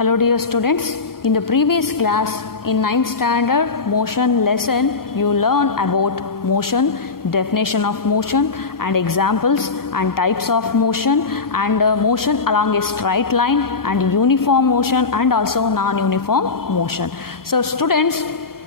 Hello dear students, in the previous class in 9th standard motion lesson you learned about motion, definition of motion and examples and types of motion and motion along a straight line and uniform motion and also non-uniform motion. So students,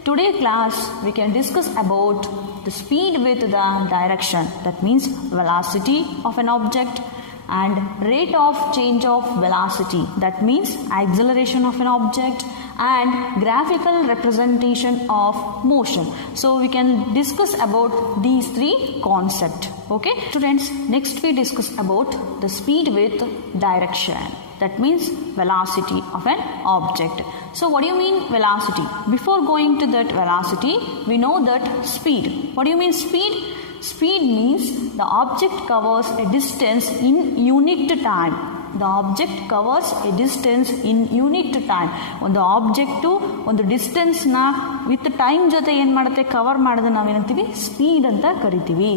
today class we can discuss about the speed with the direction, that means velocity of an object, and rate of change of velocity, that means acceleration of an object, and graphical representation of motion. So we can discuss about these three concepts. Okay students, next we discuss about the speed with direction, that means velocity of an object. So what do you mean velocity? Before going to that velocity, we know that speed. What do you mean speed? Speed means the object covers a distance in unit time. The object covers a distance in unit time. ಒಂದು object ಒಂದು ಡಿಸ್ಟೆನ್ಸ್ನ with time ಜೊತೆ ಏನು ಮಾಡುತ್ತೆ, cover ಮಾಡೋದನ್ನ ನಾವೇನಂತೀವಿ speed ಅಂತ ಕರಿತೀವಿ.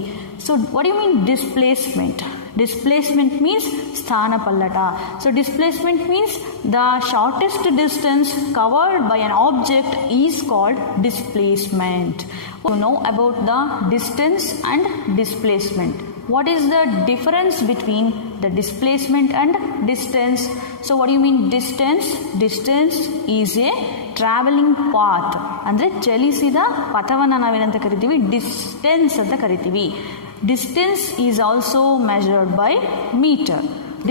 So what you mean displacement? Displacement means sthana pallata. So displacement means the shortest distance covered by an object is called displacement. You know about the distance and displacement. What is the difference between the displacement and distance? So what do you mean distance? Distance is a traveling path. ಅಂದರೆ ಚಲಿಸಿದ ಪಥವನ್ನು ನಾವೇನಂತ ಕರಿತೀವಿ, distance ಅಂತ ಕರಿತೀವಿ. Distance is also measured by meter.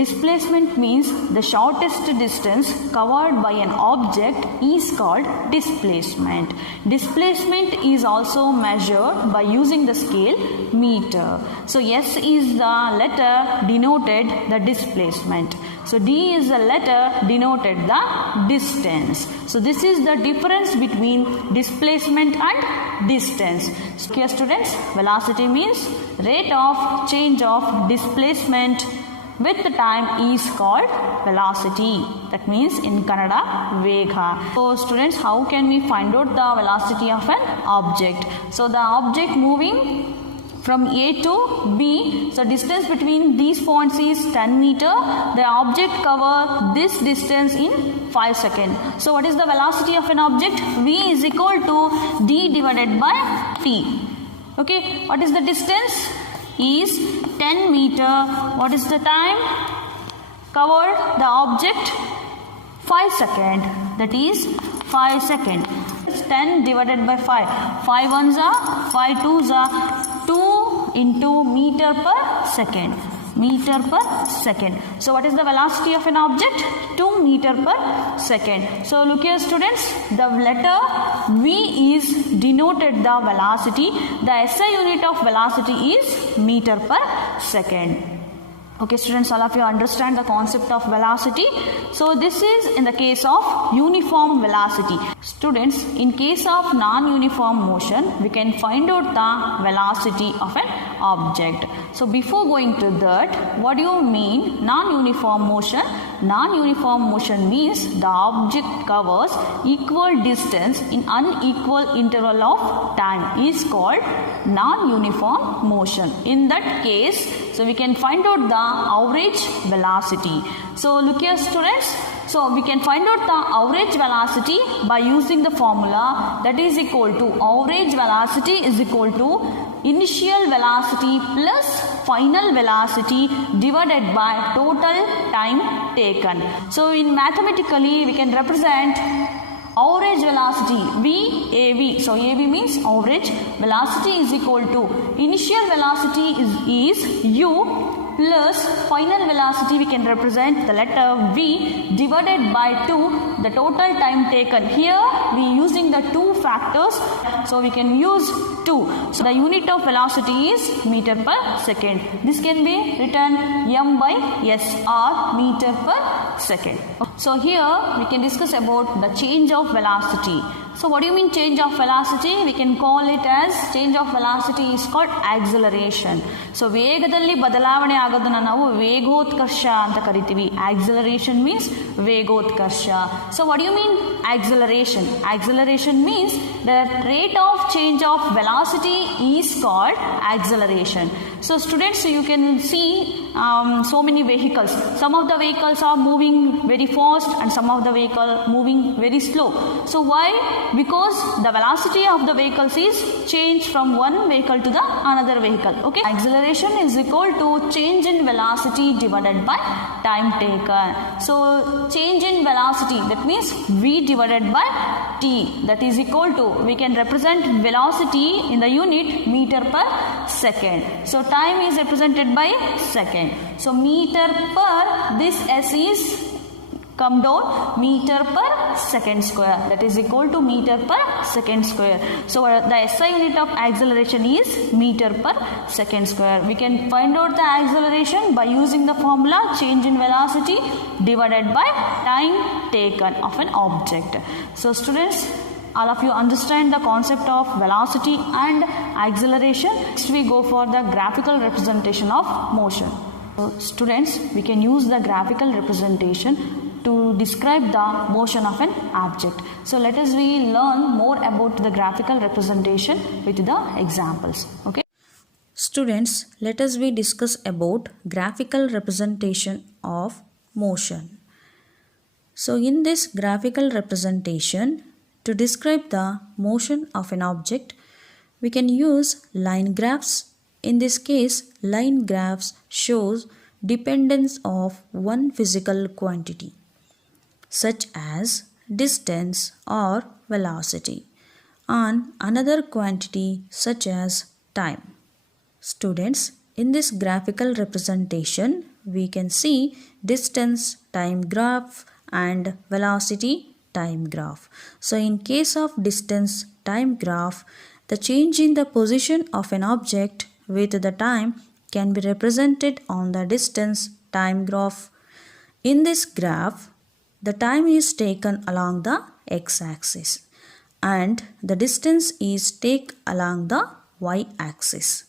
Displacement means the shortest distance covered by an object is called displacement. Displacement is also measured by using the scale meter. So S is the letter denoted the displacement. So D is the letter denoted the distance. So this is the difference between displacement and distance. So here students, velocity means rate of change of displacement with the time is called velocity. That means in Kannada, vega. So students, how can we find out the velocity of an object? So the object moving from A to B, so distance between these points is 10 meter. The object cover this distance in 5 seconds. So what is the velocity of an object? V is equal to D divided by T. Okay, what is the distance? Is 10 meter. What is the time covered the object? 5 seconds. That is 5 seconds. 10 divided by 5. 5 ones are 5 twos are 2 into meter per second. Meter per second. So what is the velocity of an object? 2 meter per second. So look here students, the letter V is denoted the velocity. The SI unit of velocity is meter per second. Okay students, all of you understand the concept of velocity. So this is in the case of uniform velocity. Students, in case of non-uniform motion, we can find out the velocity of an object. So before going to that, what do you mean non-uniform motion? Non-uniform motion means the object covers equal distance in unequal interval of time is called non-uniform motion. In that case, so we can find out the average velocity. So look here students, so we can find out the average velocity by using the formula, that is equal to average velocity is equal to initial velocity plus final velocity divided by total time taken. So in mathematically we can represent average velocity VAV. So AV means average velocity is equal to initial velocity is U plus final velocity, we can represent the letter V divided by 2, the total time taken. Here we using the 2 factors, so we can use 2. So the unit of velocity is meter per second. This can be written M by S or meter per second. So here we can discuss about the change of velocity. So what do you mean change of velocity? We can call it as change of velocity is called acceleration. So ವೇಗದಲ್ಲಿ ಬದಲಾವಣೆ ಆಗೋದನ್ನ ನಾವು ವೇಗೋತ್ಕರ್ಷ ಅಂತ ಕರಿತೀವಿ. Acceleration means ವೇಗೋತ್ಕರ್ಷ. So what do you mean acceleration? Acceleration means the rate of change of velocity is called acceleration. So students, you can see so many vehicles. Some of the vehicles are moving very fast and some of the vehicle moving very slow. So why? Because the velocity of the vehicles is changed from one vehicle to the another vehicle. Okay, acceleration is equal to change in velocity divided by time taken. So change in velocity, that means v divided by t, that is equal to, we can represent velocity in the unit meter per second. So time is represented by second. So meter per, this s is come down, meter per second square, that is equal to meter per second square. So the SI unit of acceleration is meter per second square. We can find out the acceleration by using the formula change in velocity divided by time taken of an object. So students, all of you understand the concept of velocity and acceleration. Next we go for the graphical representation of motion. So students, we can use the graphical representation to describe the motion of an object. So let us we learn more about the graphical representation with the examples. Okay. Students, let us we discuss about graphical representation of motion. So in this graphical representation, to describe the motion of an object, we can use line graphs. In this case, line graphs shows dependence of one physical quantity, such as distance or velocity, on another quantity such as time. Students, in this graphical representation, we can see distance time graph and velocity time graph. So in case of distance time graph, the change in the position of an object with the time can be represented on the distance time graph. In this graph, the time is taken along the x-axis and the distance is taken along the y-axis.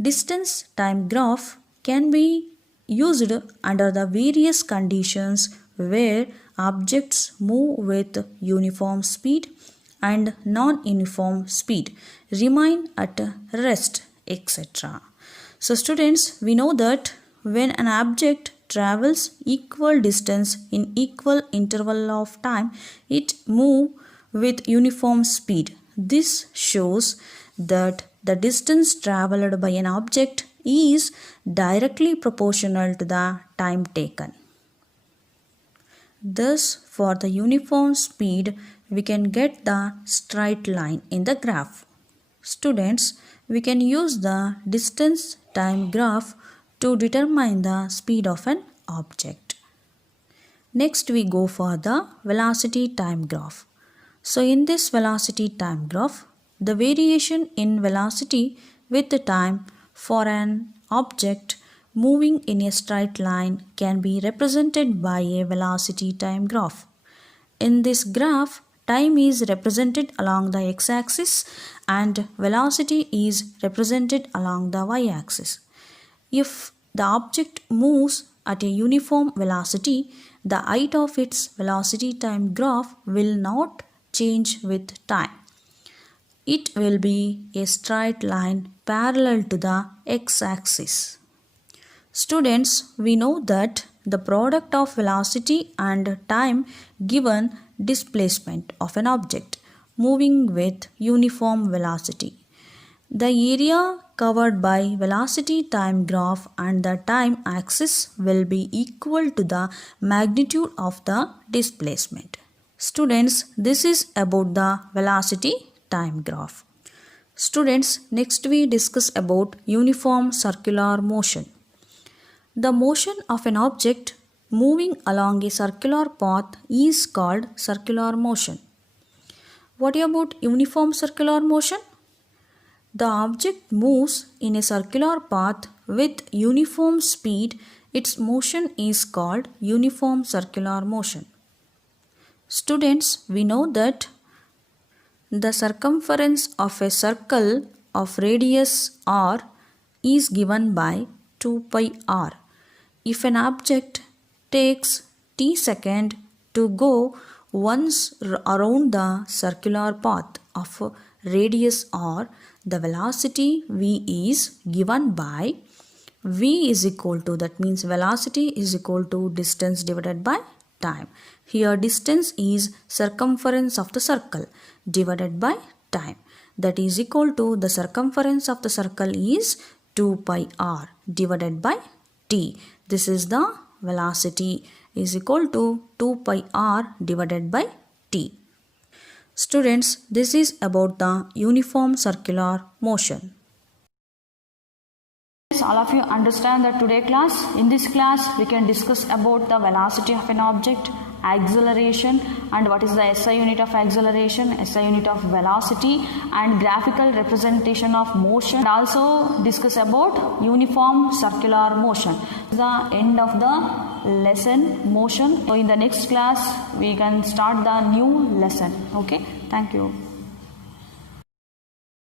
Distance time graph can be used under the various conditions where objects move with uniform speed and non-uniform speed, remain at rest, etc. So students, we know that when an object travels equal distance in equal interval of time, it moves with uniform speed. This shows that the distance traveled by an object is directly proportional to the time taken. Thus, for the uniform speed, we can get the straight line in the graph. Students, we can use the distance time graph to determine the speed of an object. Next, we go for the velocity time graph. So, in this velocity time graph, the variation in velocity with the time for an object moving in a straight line can be represented by a velocity time graph. In this graph, time is represented along the x-axis and velocity is represented along the y-axis. If the object moves at a uniform velocity, the height of its velocity time graph will not change with time. It will be a straight line parallel to the x-axis. Students, we know that the product of velocity and time given displacement of an object moving with uniform velocity. The area covered by velocity time graph and the time axis will be equal to the magnitude of the displacement. Students, this is about the velocity time graph. Students, next we discuss about uniform circular motion. The motion of an object moving along a circular path is called circular motion. What about uniform circular motion? The object moves in a circular path with uniform speed. Its motion is called uniform circular motion. Students, we know that the circumference of a circle of radius r is given by 2 pi r. If an object takes t second to go once around the circular path of radius r, the velocity v is given by V is equal to, that means velocity is equal to distance divided by time. Here distance is circumference of the circle divided by time. That is equal to, the circumference of the circle is 2 pi r divided by t. This is the velocity is equal to 2 pi r divided by t. Students, this is about the uniform circular motion. All of you understand that today class, in this class we can discuss about the velocity of an object, acceleration, and what is the SI unit of acceleration, SI unit of velocity, and graphical representation of motion, and also discuss about uniform circular motion. The end of the lesson motion. So in the next class we can start the new lesson. Okay, thank you.